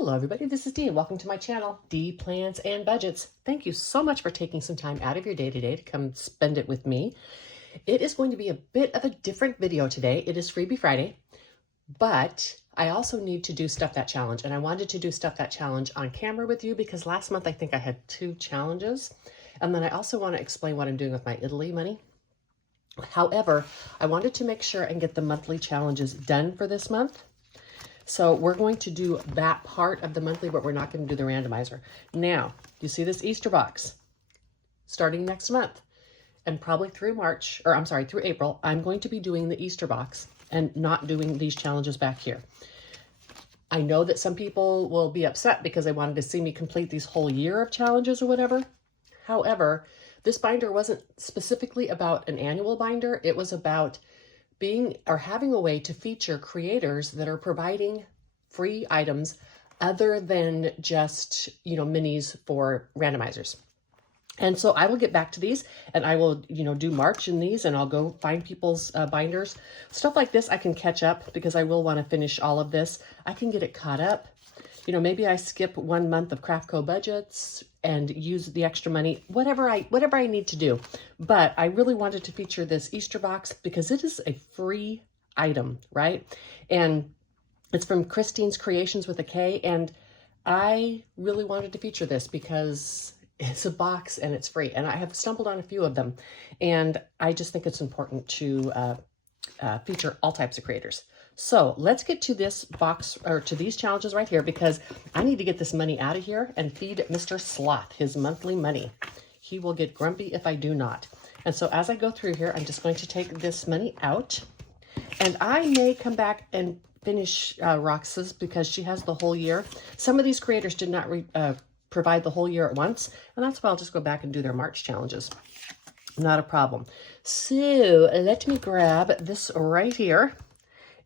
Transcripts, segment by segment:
Hello everybody, this is Dee and welcome to my channel, Dee Plans and Budgets. Thank you so much for taking some time out of your day today to come spend it with me. It is going to be a bit of a different video today. It is Freebie Friday, but I also need to do Stuff That Challenge, and I wanted to do Stuff That Challenge on camera with you because last month I think I had 2 challenges, and then I also want to explain what I'm doing with my Italy money. However, I wanted to make sure and get the monthly challenges done for this month. So we're going to do that part of the monthly, but we're not going to do the randomizer. Now, you see this Easter box starting next month and probably through through April, I'm going to be doing the Easter box and not doing these challenges back here. I know that some people will be upset because they wanted to see me complete these whole year of challenges or whatever. However, this binder wasn't specifically about an annual binder. It was about having a way to feature creators that are providing free items other than just, minis for randomizers. And so I will get back to these and I will, do March in these, and I'll go find people's binders. Stuff like this I can catch up because I will want to finish all of this. I can get it caught up. Maybe I skip 1 month of Craftco budgets and use the extra money, whatever I need to do. But I really wanted to feature this Easter box because it is a free item, right? And it's from Christine's Creations with a K. And I really wanted to feature this because it's a box and it's free. And I have stumbled on a few of them. And I just think it's important to feature all types of creators. So let's get to this box, or to these challenges right here, because I need to get this money out of here and feed Mr. Sloth his monthly money. He will get grumpy if I do not. And so as I go through here, I'm just going to take this money out, and I may come back and finish Rox's because she has the whole year. Some of these creators did not provide the whole year at once, and that's why I'll just go back and do their March challenges. Not a problem. So let me grab this right here.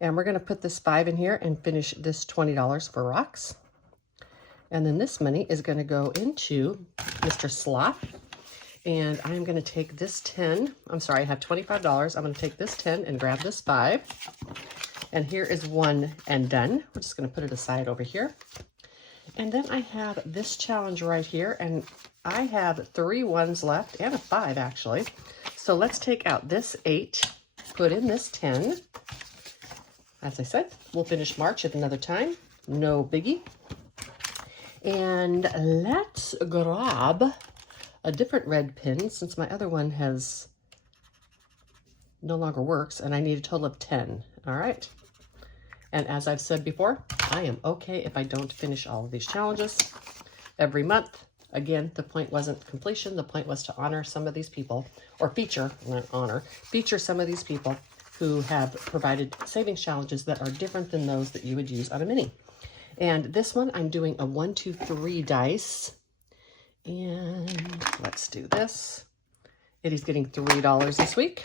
And we're going to put this 5 in here and finish this $20 for rocks. And then this money is going to go into Mr. Sloth. And I'm going to take this 10. I'm sorry, I have $25. I'm going to take this 10 and grab this 5. And here is 1 and done. We're just going to put it aside over here. And then I have this challenge right here. And I have 3 1s left and a 5 actually. So let's take out this 8, put in this 10. As I said, we'll finish March at another time. No biggie. And let's grab a different red pin since my other one no longer works and I need a total of 10. All right. And as I've said before, I am okay if I don't finish all of these challenges every month. Again, the point wasn't completion. The point was to honor some of these people, or feature, not honor, feature some of these people who have provided savings challenges that are different than those that you would use on a mini. And this one, I'm doing a 1, 2, 3 dice. And let's do this. Eddie's getting $3 this week.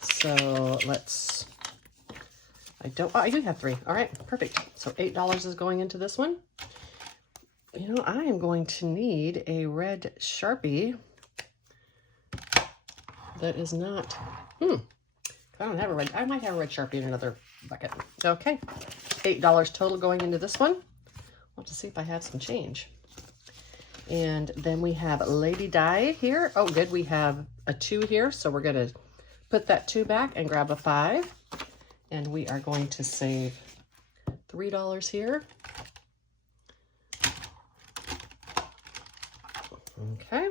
So I do have 3. All right, perfect. So $8 is going into this one. I am going to need a red Sharpie that is not, I don't have a red. I might have a red Sharpie in another bucket. Okay, $8 total going into this one. I'll have to see if I have some change. And then we have Lady Die here. Oh, good. We have a 2 here. So we're going to put that 2 back and grab a 5. And we are going to save $3 here. Okay.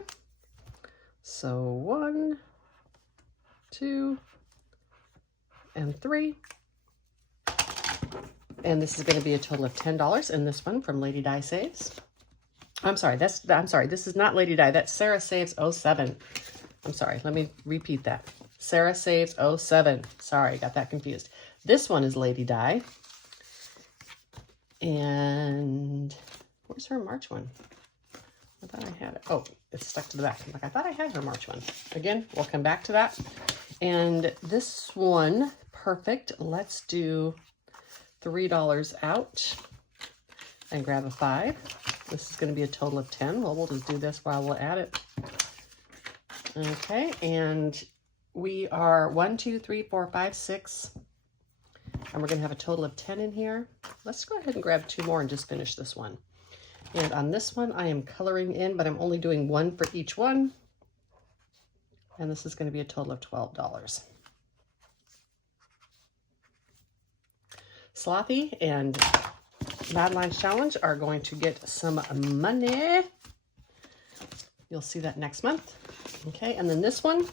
So 1, 2, and 3. And this is going to be a total of $10 in this one from Lady Di Saves. I'm sorry, this is not Lady Di, that's Sarah Saves 07. I'm sorry, let me repeat that. Sarah Saves 07. Sorry, I got that confused. This one is Lady Di. And where's her March one? I thought I had it. Oh, it's stuck to the back. I thought I had her March one. Again, we'll come back to that. And this one, perfect. Let's do $3 out and grab a 5. This is going to be a total of 10. Well, we'll just do this while we'll add it. Okay, and we are 1, 2, 3, 4, 5, 6, And we're going to have a total of 10 in here. Let's go ahead and grab 2 more and just finish this one. And on this one, I am coloring in, but I'm only doing 1 for each one. And this is going to be a total of $12. Slothy and Madeline's Challenge are going to get some money. You'll see that next month. Okay, and then this one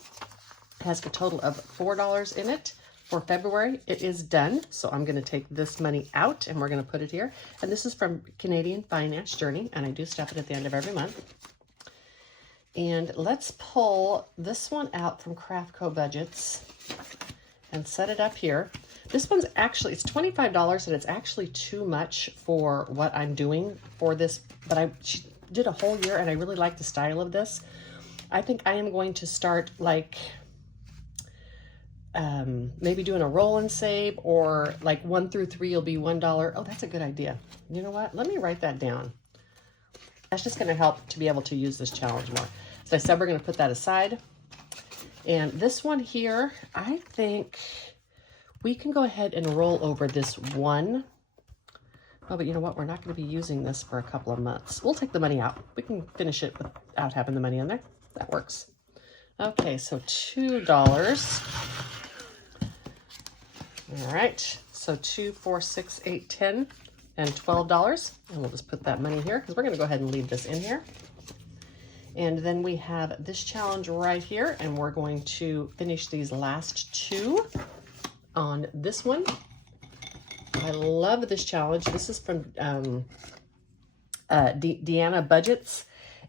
has a total of $4 in it. For February, it is done. So I'm going to take this money out and we're going to put it here. And this is from Canadian Finance Journey. And I do stuff it at the end of every month. And let's pull this one out from Craftco Budgets and set it up here. This one's actually, it's $25 and it's actually too much for what I'm doing for this. But I did a whole year and I really like the style of this. I think I am going to start like maybe doing a roll and save, or like 1 through 3 will be $1. Oh, that's a good idea. You know what? Let me write that down. That's just going to help to be able to use this challenge more. So I said we're going to put that aside. And this one here, I think we can go ahead and roll over this one. Oh, but you know what? We're not going to be using this for a couple of months. We'll take the money out. We can finish it without having the money in there. That works. Okay, so $2. All right, so 2, 4, 6, 8, 10, and $12. And we'll just put that money here because we're going to go ahead and leave this in here. And then we have this challenge right here, and we're going to finish these last 2 on this one. I love this challenge. This is from Deeplansandbudgets, Budgets,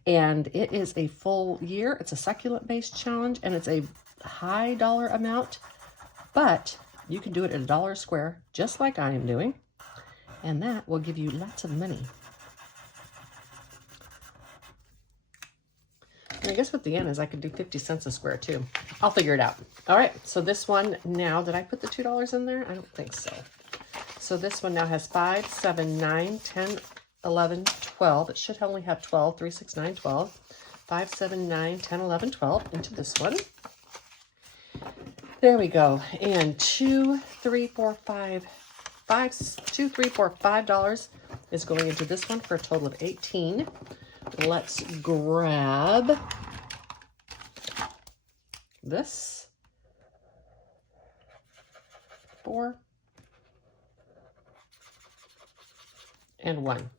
and it is a full year. It's a succulent-based challenge, and it's a high dollar amount, but you can do it at $1 a square, just like I am doing, and that will give you lots of money. And I guess what the end is, I could do 50 cents a square too. I'll figure it out. All right, so this one now, did I put the $2 in there? I don't think so. So this one now has 5, 7, 9, 10, 11, 12. It should only have 12, 3, 6, 9, 12. 5, 7, 9, 10, 11, 12 into this one. There we go. And 2, 3, 4, 5, $5 is going into this one for a total of 18. Let's grab this. 4 and 1.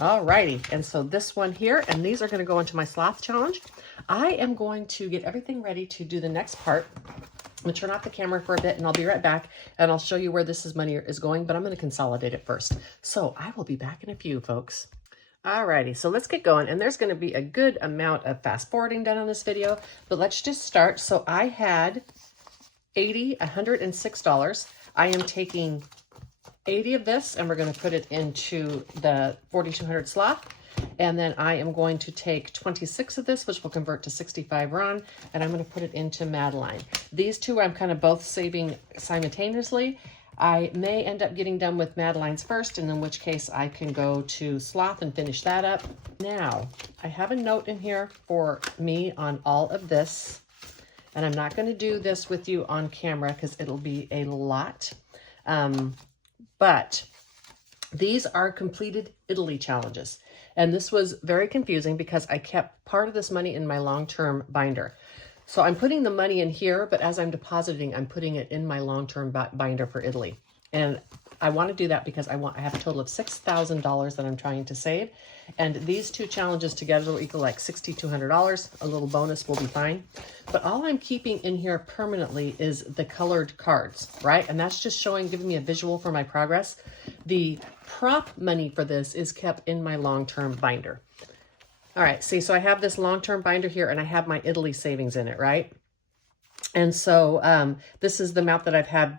All righty, and so this one here, and these are going to go into my sloth challenge. I am going to get everything ready to do the next part. I'm going to turn off the camera for a bit, and I'll be right back, and I'll show you where this money is going, but I'm going to consolidate it first. So I will be back in a few, folks. All righty, so let's get going, and there's going to be a good amount of fast forwarding done on this video, but let's just start. So I had $106. I am taking 80 of this, and we're going to put it into the 4200 slot. And then I am going to take 26 of this, which will convert to 65 RON, and I'm going to put it into Madeline. These two I'm kind of both saving simultaneously. I may end up getting done with Madeline's first, and in which case I can go to Sloth and finish that up. Now, I have a note in here for me on all of this, and I'm not going to do this with you on camera because it'll be a lot. But these are completed Italy challenges. And this was very confusing because I kept part of this money in my long-term binder. So I'm putting the money in here, but as I'm depositing, I'm putting it in my long-term binder for Italy. And I want to do that because I have a total of $6,000 that I'm trying to save. And these two challenges together will equal like $6,200. A little bonus will be fine. But all I'm keeping in here permanently is the colored cards, right? And that's just giving me a visual for my progress. The prop money for this is kept in my long-term binder. All right, see, so I have this long-term binder here and I have my Italy savings in it, right? And so this is the amount that I've had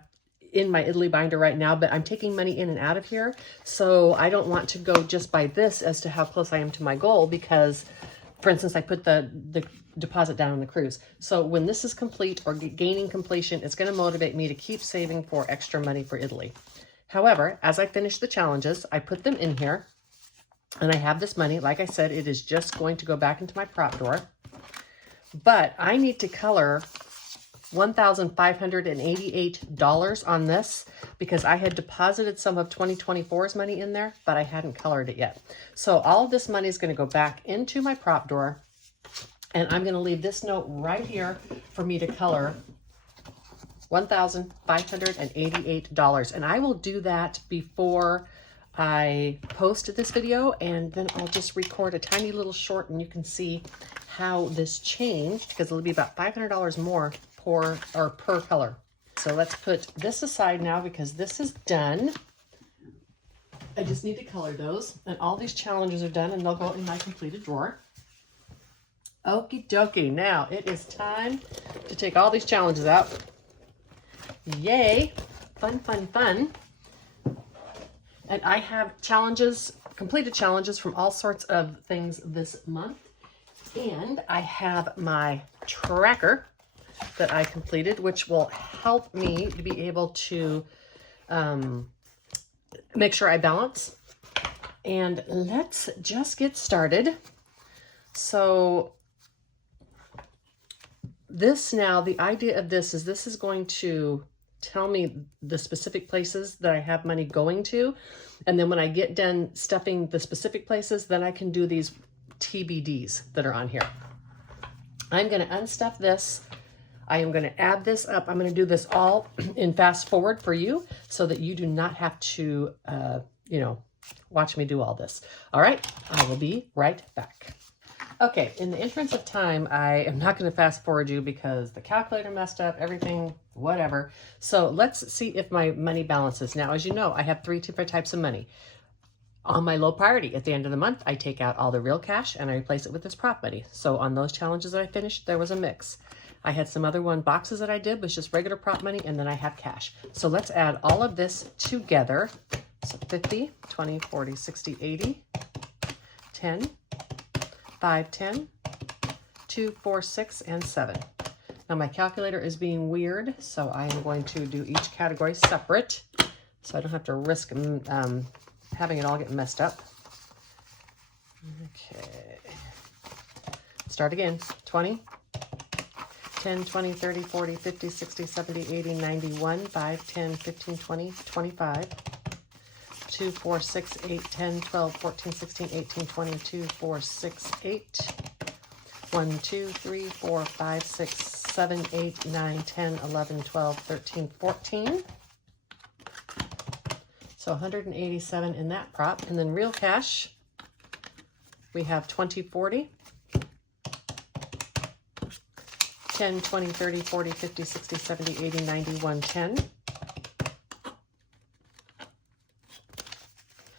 in my Italy binder right now, but I'm taking money in and out of here. So I don't want to go just by this as to how close I am to my goal because, for instance, I put the deposit down on the cruise. So when this is complete or gaining completion, it's going to motivate me to keep saving for extra money for Italy. However, as I finish the challenges, I put them in here and I have this money. Like I said, it is just going to go back into my prop drawer, but I need to color $1,588 on this because I had deposited some of 2024's money in there, but I hadn't colored it yet. So all of this money is going to go back into my prop drawer, and I'm going to leave this note right here for me to color $1,588. And I will do that before I post this video, and then I'll just record a tiny little short and you can see how this changed, because it'll be about $500 more per color. So let's put this aside now because this is done. I just need to color those, and all these challenges are done and they'll go in my completed drawer. Okie dokie, now it is time to take all these challenges out. Yay, fun, fun, fun. And I have challenges, completed challenges from all sorts of things this month. And I have my tracker that I completed, which will help me to be able to make sure I balance. And let's just get started. So this now, the idea of this is going to tell me the specific places that I have money going to. And then when I get done stuffing the specific places, then I can do these TBDs that are on here. I'm going to unstuff this. I am going to add this up. I'm going to do this all in fast forward for you so that you do not have to, watch me do all this. All right, I will be right back. Okay, in the interest of time, I am not going to fast forward you because the calculator messed up, everything, whatever. So let's see if my money balances. Now, as you know, I have 3 different types of money. On my low priority, at the end of the month, I take out all the real cash and I replace it with this prop money. So on those challenges that I finished, there was a mix. I had some other boxes that I did with just regular prop money, and then I have cash. So let's add all of this together. So 50, 20, 40, 60, 80, 10, 5, 10, 2, 4, 6, and 7. Now my calculator is being weird, so I am going to do each category separate so I don't have to risk having it all get messed up. Okay. Start again. 20, 10, 20, 30, 40, 50, 60, 70, 80, 91, 5, 10, 15, 20, 25, 2, 4, 6, 8, 10, 12, 14, 16, 18, 20, 2, 4, 6, 8, 1, 2, 3, 4, 5, 6, 7, 8, 9, 10, 11, 12, 13, 14. So 187 in that prop. And then real cash, we have 20, 40, 10, 20, 30, 40, 50, 60, 70, 80, 90, 110,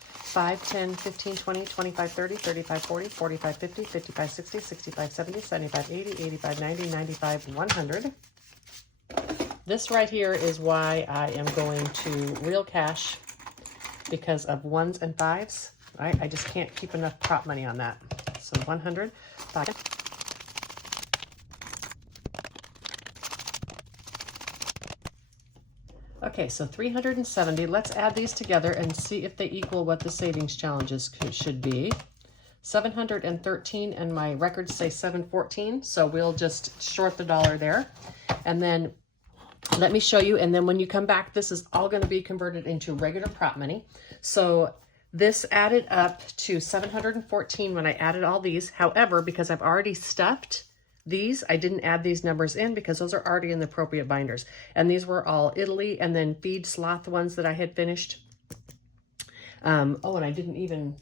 5, 10, 15, 20, 25, 30, 35, 40, 45, 50, 55, 60, 65, 70, 75, 80, 85, 90, 95, 100. This right here is why I am going to real cash, because of 1s and 5s, right? I just can't keep enough prop money on that. So 100, 5. Okay, so 370. Let's add these together and see if they equal what the savings challenges should be. 713, and my records say 714, so we'll just short the dollar there. And then let me show you, and then when you come back, this is all going to be converted into regular prop money. So this added up to 714 when I added all these. However, because I've already stuffed these, I didn't add these numbers in because those are already in the appropriate binders. And these were all Italy and then feed sloth ones that I had finished. Oh, and I didn't even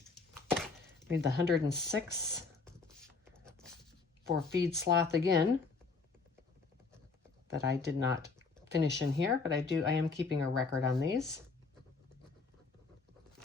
read the 106 for feed sloth again that I did not finish in here, but I am keeping a record on these.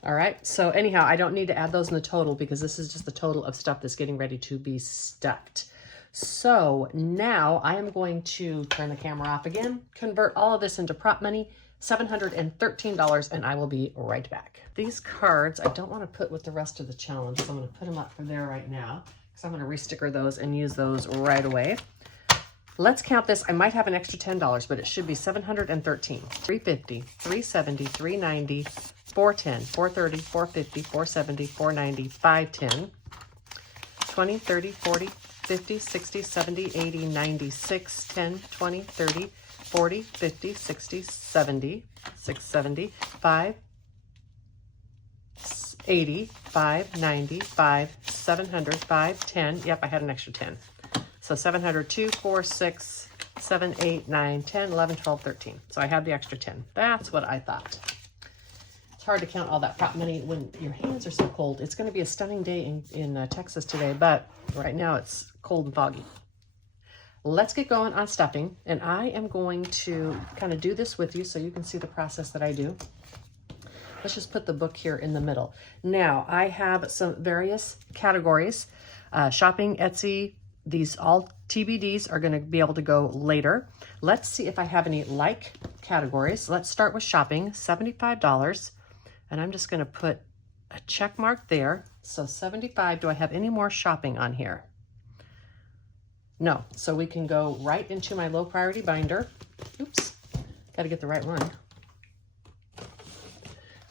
All right, so anyhow, I don't need to add those in the total because this is just the total of stuff that's getting ready to be stuffed. So now I am going to turn the camera off again, convert all of this into prop money, $713, and I will be right back. These cards, I don't want to put with the rest of the challenge, so I'm going to put them up for there right now because I'm going to resticker those and use those right away. Let's count this. I might have an extra $10, but it should be 713, 350, 370, 390, 410, 430, 450, 470, 490, 510, 20, 30, 40, 50, 60, 70, 80, 90, 6, 10, 20, 30, 40, 50, 60, 70, 670, 5, 80, 5, 90, 5, 700, 5, 10. Yep, I had an extra 10. So 700, 2, 4, 6, 7, 8, 9, 10, 11, 12, 13. So I have the extra 10. That's what I thought. It's hard to count all that prop money when your hands are so cold. It's going to be a stunning day in Texas today, but right now it's cold and foggy. Let's get going on stuffing, and I am going to kind of do this with you so you can see the process that I do. Let's just put the book here in the middle. Now, I have some various categories. Shopping, Etsy, these all TBDs are going to be able to go later. Let's see if I have any like categories. Let's start with shopping, $75. And I'm just going to put a check mark there. So 75, do I have any more shopping on here? No, so we can go right into my low priority binder. Oops, got to get the right one.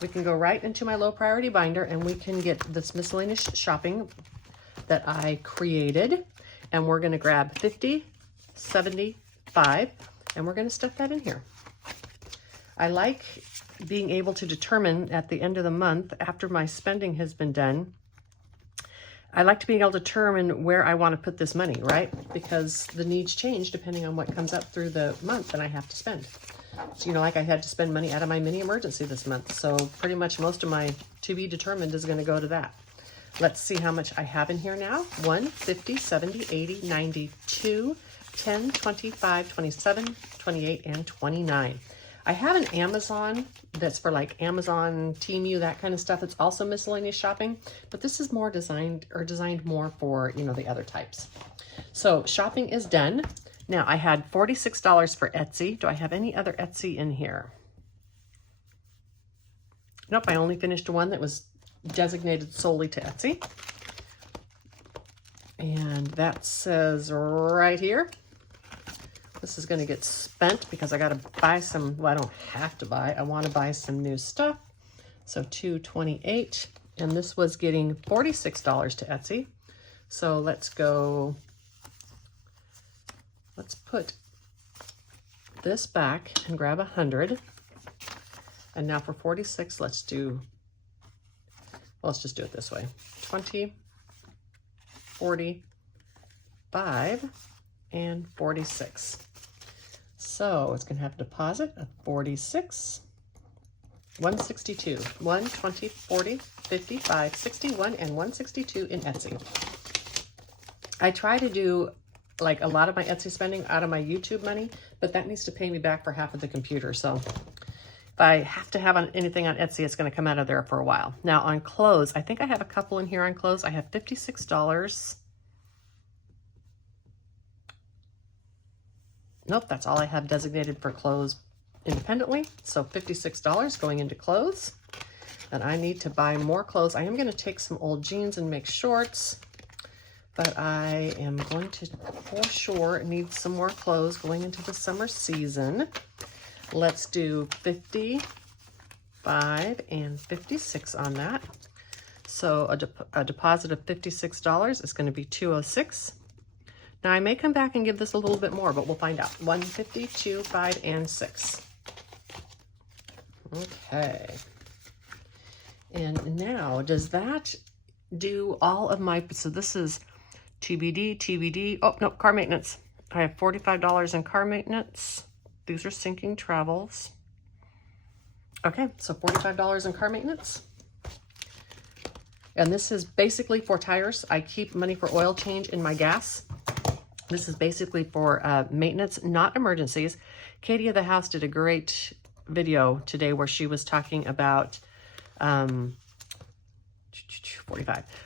We can go right into my low priority binder and we can get this miscellaneous shopping that I created. And we're going to grab 50, 75, and we're going to stuff that in here. I like being able to determine at the end of the month, after my spending has been done, I like to be able to determine where I want to put this money, right? Because the needs change depending on what comes up through the month and I have to spend. So, you know, like I had to spend money out of my mini emergency this month. So pretty much most of my to be determined is going to go to that. Let's see how much I have in here now. 1, 50, 70, 80, 92, 10, 25, 27, 28, and 29. I have an Amazon that's for like Amazon, Temu, that kind of stuff. It's also miscellaneous shopping, but this is more designed more for, you know, the other types. So shopping is done. Now I had $46 for Etsy. Do I have any other Etsy in here? Nope, I only finished one that was designated solely to Etsy. And that says right here, this is going to get spent because I got to buy some, well, I don't have to buy, I want to buy some new stuff. So $228, and this was getting $46 to Etsy. So let's go, let's put this back and grab 100. And now for 46, let's do, well, let's just do it this way. 20, 40, 5, and 46. So it's going to have a deposit of 46, 162, 120, 40, 55, 61, and 162 in Etsy. I try to do like a lot of my Etsy spending out of my YouTube money, but that needs to pay me back for half of the computer. So if I have to have anything on Etsy, it's going to come out of there for a while. Now on clothes, I think I have a couple in here on clothes. I have $56. Nope, that's all I have designated for clothes independently. So $56 going into clothes. And I need to buy more clothes. I am going to take some old jeans and make shorts, but I am going to for sure need some more clothes going into the summer season. Let's do 55 and 56 on that. So a deposit of $56 is going to be $206. Now I may come back and give this a little bit more, but we'll find out. 150, 2, 5, and 6. Okay. And now, does that do all of my, so this is TBD, oh, no, car maintenance. I have $45 in car maintenance. These are sinking travels. Okay, so $45 in car maintenance. And this is basically for tires. I keep money for oil change in my gas. This is basically for maintenance, not emergencies. Katie of the House did a great video today where she was talking about 45,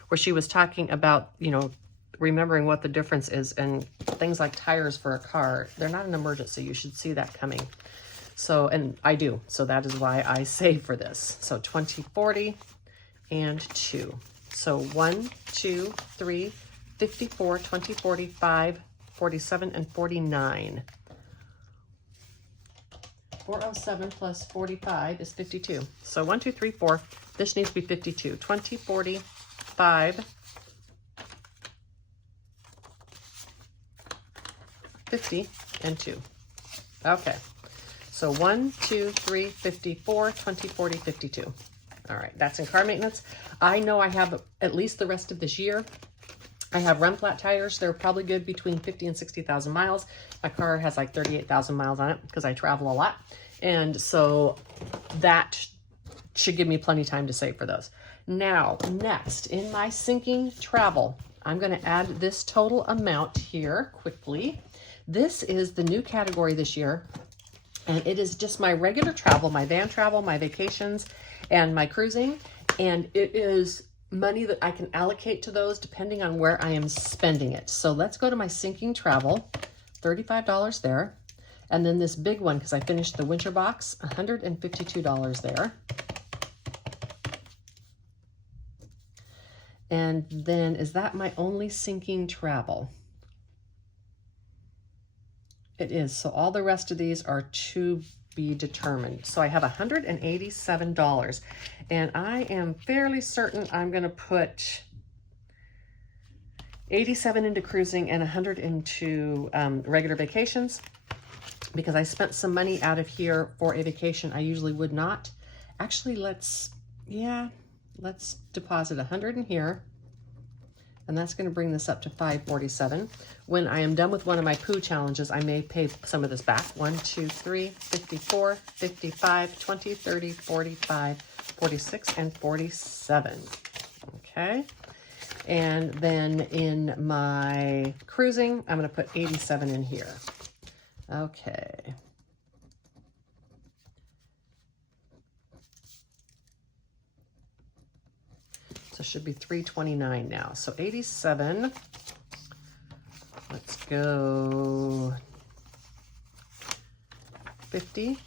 where she was talking about, you know, remembering what the difference is, and things like tires for a car, they're not an emergency. You should see that coming. So, and I do. So that is why I save for this. So 20, 40, and 2. So 1, 2, 3, 54, 20, 45, 47, and 49. 407 plus 45 is 52. So 1, 2, 3, 4. This needs to be 52. 20, 40, 5, 50, and 2. Okay. So 1, 2, 3, 54, 20, 40, 52. All right, that's in car maintenance. I know I have at least the rest of this year. I have run flat tires. They're probably good between 50 and 60,000 miles. My car has like 38,000 miles on it because I travel a lot. And so that should give me plenty of time to save for those. Now, next, in my sinking travel, I'm going to add this total amount here quickly. This is the new category this year, and it is just my regular travel, my van travel, my vacations, and my cruising. And it is money that I can allocate to those depending on where I am spending it. So let's go to my sinking travel, $35 there. And then this big one, because I finished the winter box, $152 there. And then, is that my only sinking travel? It is. So all the rest of these are to be determined. So I have $187. And I am fairly certain I'm going to put 87 into cruising and 100 into regular vacations, because I spent some money out of here for a vacation I usually would not. Actually, let's deposit 100 in here, and that's going to bring this up to 547. When I am done with one of my poo challenges, I may pay some of this back. 1, 2, 3, 54, 55, 20, 30, 45, 46, and 47. Okay. And then in my cruising, I'm going to put 87 in here. Okay. So it should be 329 now. So 87. Let's go 50.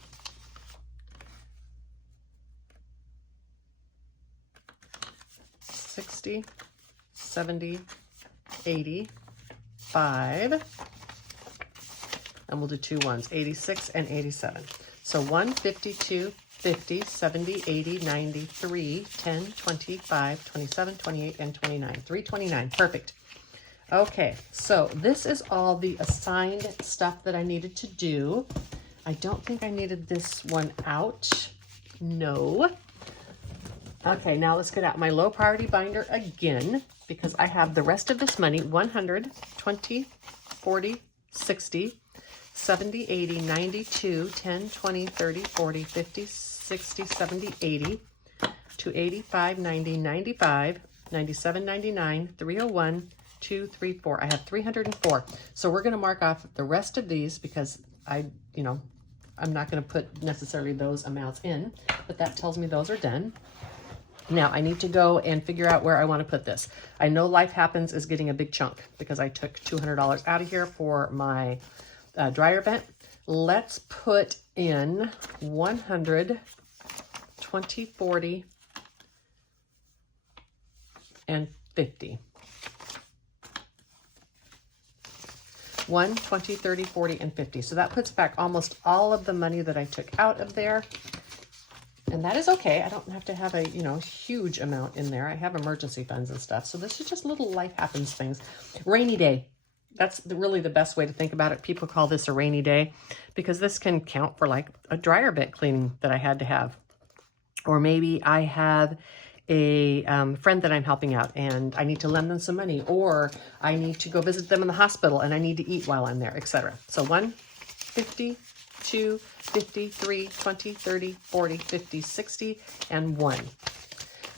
60, 70, 80, 5. And we'll do 2 ones, 86 and 87. So 1, 52, 50, 70, 80, 93, 10, 25, 27, 28, and 29. 329, perfect. Okay, so this is all the assigned stuff that I needed to do. I don't think I needed this one out. No. Okay, now let's get out my low priority binder again, because I have the rest of this money, 100, 20, 40, 60, 70, 80, 92, 10, 20, 30, 40, 50, 60, 70, 80, to 85, 90, 95, 97, 99, 301, 2, 3, 4. I have 304. So we're going to mark off the rest of these because I'm not going to put necessarily those amounts in, but that tells me those are done. Now I need to go and figure out where I want to put this. I know Life Happens is getting a big chunk because I took $200 out of here for my dryer vent. Let's put in 100, 20, 40, and 50. 1, 20, 30, 40, and 50. So that puts back almost all of the money that I took out of there. And that is okay. I don't have to have a, huge amount in there. I have emergency funds and stuff. So this is just little Life Happens things. Rainy day. That's really the best way to think about it. People call this a rainy day because this can count for like a dryer vent cleaning that I had to have. Or maybe I have a friend that I'm helping out and I need to lend them some money, or I need to go visit them in the hospital and I need to eat while I'm there, etc. So 1, 50, 2, 50, 3, 20, 30, 40, 50, 60, and 1.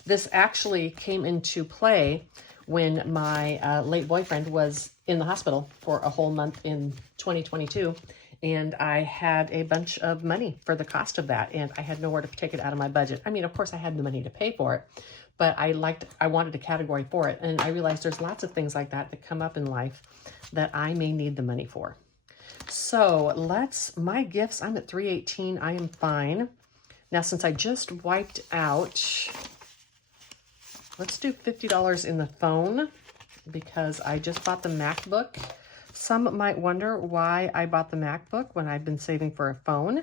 This actually came into play when my late boyfriend was in the hospital for a whole month in 2022. And I had a bunch of money for the cost of that. And I had nowhere to take it out of my budget. I mean, of course I had the money to pay for it, but I wanted a category for it. And I realized there's lots of things like that that come up in life that I may need the money for. So my gifts, I'm at 318. I am fine. Now, since I just wiped out, let's do $50 in the phone because I just bought the MacBook. Some might wonder why I bought the MacBook when I've been saving for a phone.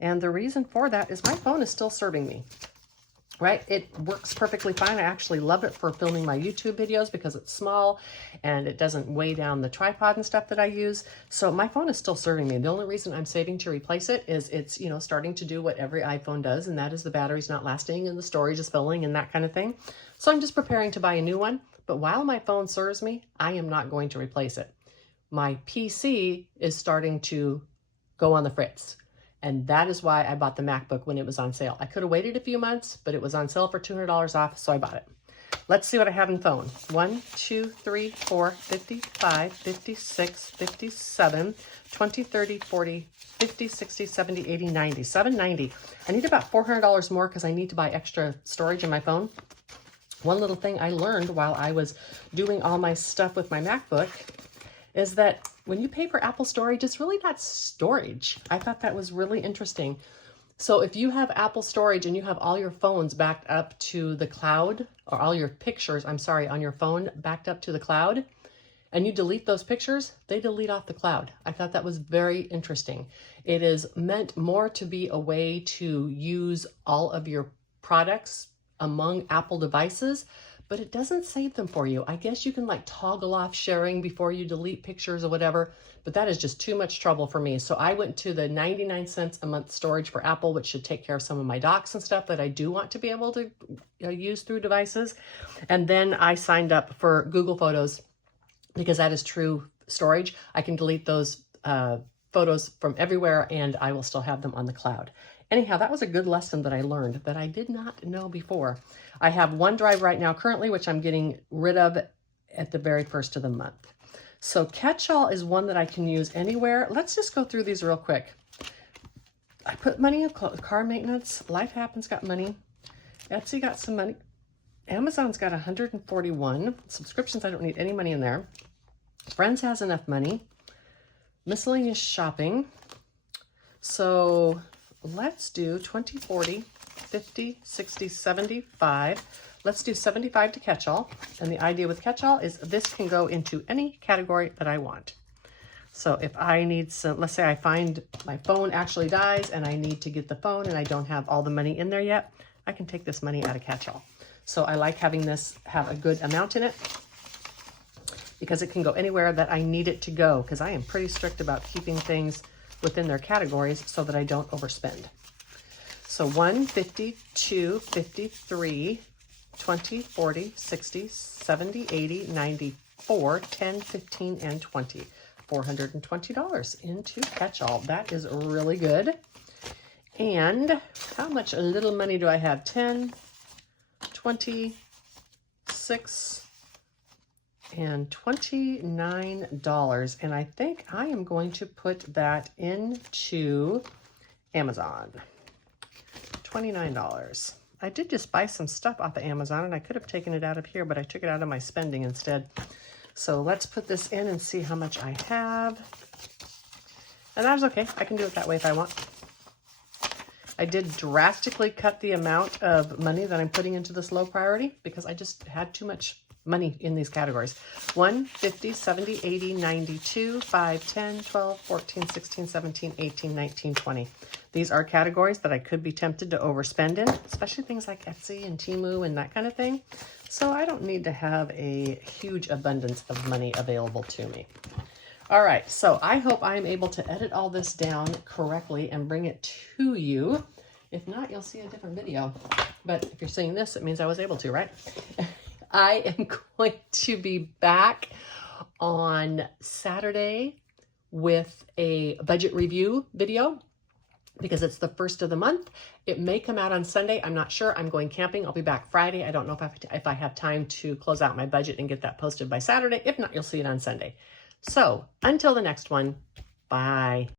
And the reason for that is my phone is still serving me. right? It works perfectly fine. I actually love it for filming my YouTube videos because it's small and it doesn't weigh down the tripod and stuff that I use. So my phone is still serving me. The only reason I'm saving to replace it is it's, you know, starting to do what every iPhone does, and that is the battery's not lasting and the storage is filling and that kind of thing. So I'm just preparing to buy a new one. But while my phone serves me, I am not going to replace it. My PC is starting to go on the fritz. And that is why I bought the MacBook when it was on sale. I could have waited a few months, but it was on sale for $200 off, so I bought it. Let's see what I have in phone. 1, 2, 3, 4, 55, 56, 57, 20, 30, 40, 50, 60, 70, 80, 90, 790. I need about $400 more because I need to buy extra storage in my phone. One little thing I learned while I was doing all my stuff with my MacBook is that when you pay for Apple storage, it's really not storage. I thought that was really interesting. So if you have Apple storage and you have all your phones backed up to the cloud, or all your pictures, I'm sorry, on your phone backed up to the cloud, and you delete those pictures, they delete off the cloud. I thought that was very interesting. It is meant more to be a way to use all of your products among Apple devices, but it doesn't save them for you. I guess you can like toggle off sharing before you delete pictures or whatever, but that is just too much trouble for me. So I went to the 99 cents a month storage for Apple, which should take care of some of my docs and stuff that I do want to be able to use through devices. And then I signed up for Google Photos because that is true storage. I can delete those photos from everywhere and I will still have them on the cloud. Anyhow, that was a good lesson that I learned that I did not know before. I have OneDrive right now currently, which I'm getting rid of at the very first of the month. So Catch-all is one that I can use anywhere. Let's just go through these real quick. I put money in car maintenance. Life Happens got money. Etsy got some money. Amazon's got 141. Subscriptions, I don't need any money in there. Friends has enough money. Miscellaneous shopping. So let's do 20, 40, 50, 60, 75. Let's do 75 to Catch-all. And the idea with Catch-all is this can go into any category that I want. So if I need some, let's say I find my phone actually dies and I need to get the phone and I don't have all the money in there yet, I can take this money out of Catch-all. So I like having this have a good amount in it because it can go anywhere that I need it to go, because I am pretty strict about keeping things within their categories so that I don't overspend. So 1, 50, 2, 53, 20, 40, 60, 70, 80, 94, 10, 15, and 20. $420 into Catch-all. That is really good. And how much little money do I have? 10, 20, 6, and $29. And I think I am going to put that into Amazon. $29. I did just buy some stuff off of Amazon and I could have taken it out of here, but I took it out of my spending instead. So let's put this in and see how much I have. And that was okay. I can do it that way if I want. I did drastically cut the amount of money that I'm putting into this low priority because I just had too much money in these categories. 1, 50, 70, 80, 92, 5, 10, 12, 14, 16, 17, 18, 19, 20. These are categories that I could be tempted to overspend in, especially things like Etsy and Temu and that kind of thing. So I don't need to have a huge abundance of money available to me. All right, so I hope I'm able to edit all this down correctly and bring it to you. If not, you'll see a different video. But if you're seeing this, it means I was able to, right? I am going to be back on Saturday with a budget review video because it's the first of the month. It may come out on Sunday. I'm not sure. I'm going camping. I'll be back Friday. I don't know if I have time to close out my budget and get that posted by Saturday. If not, you'll see it on Sunday. So until the next one, bye.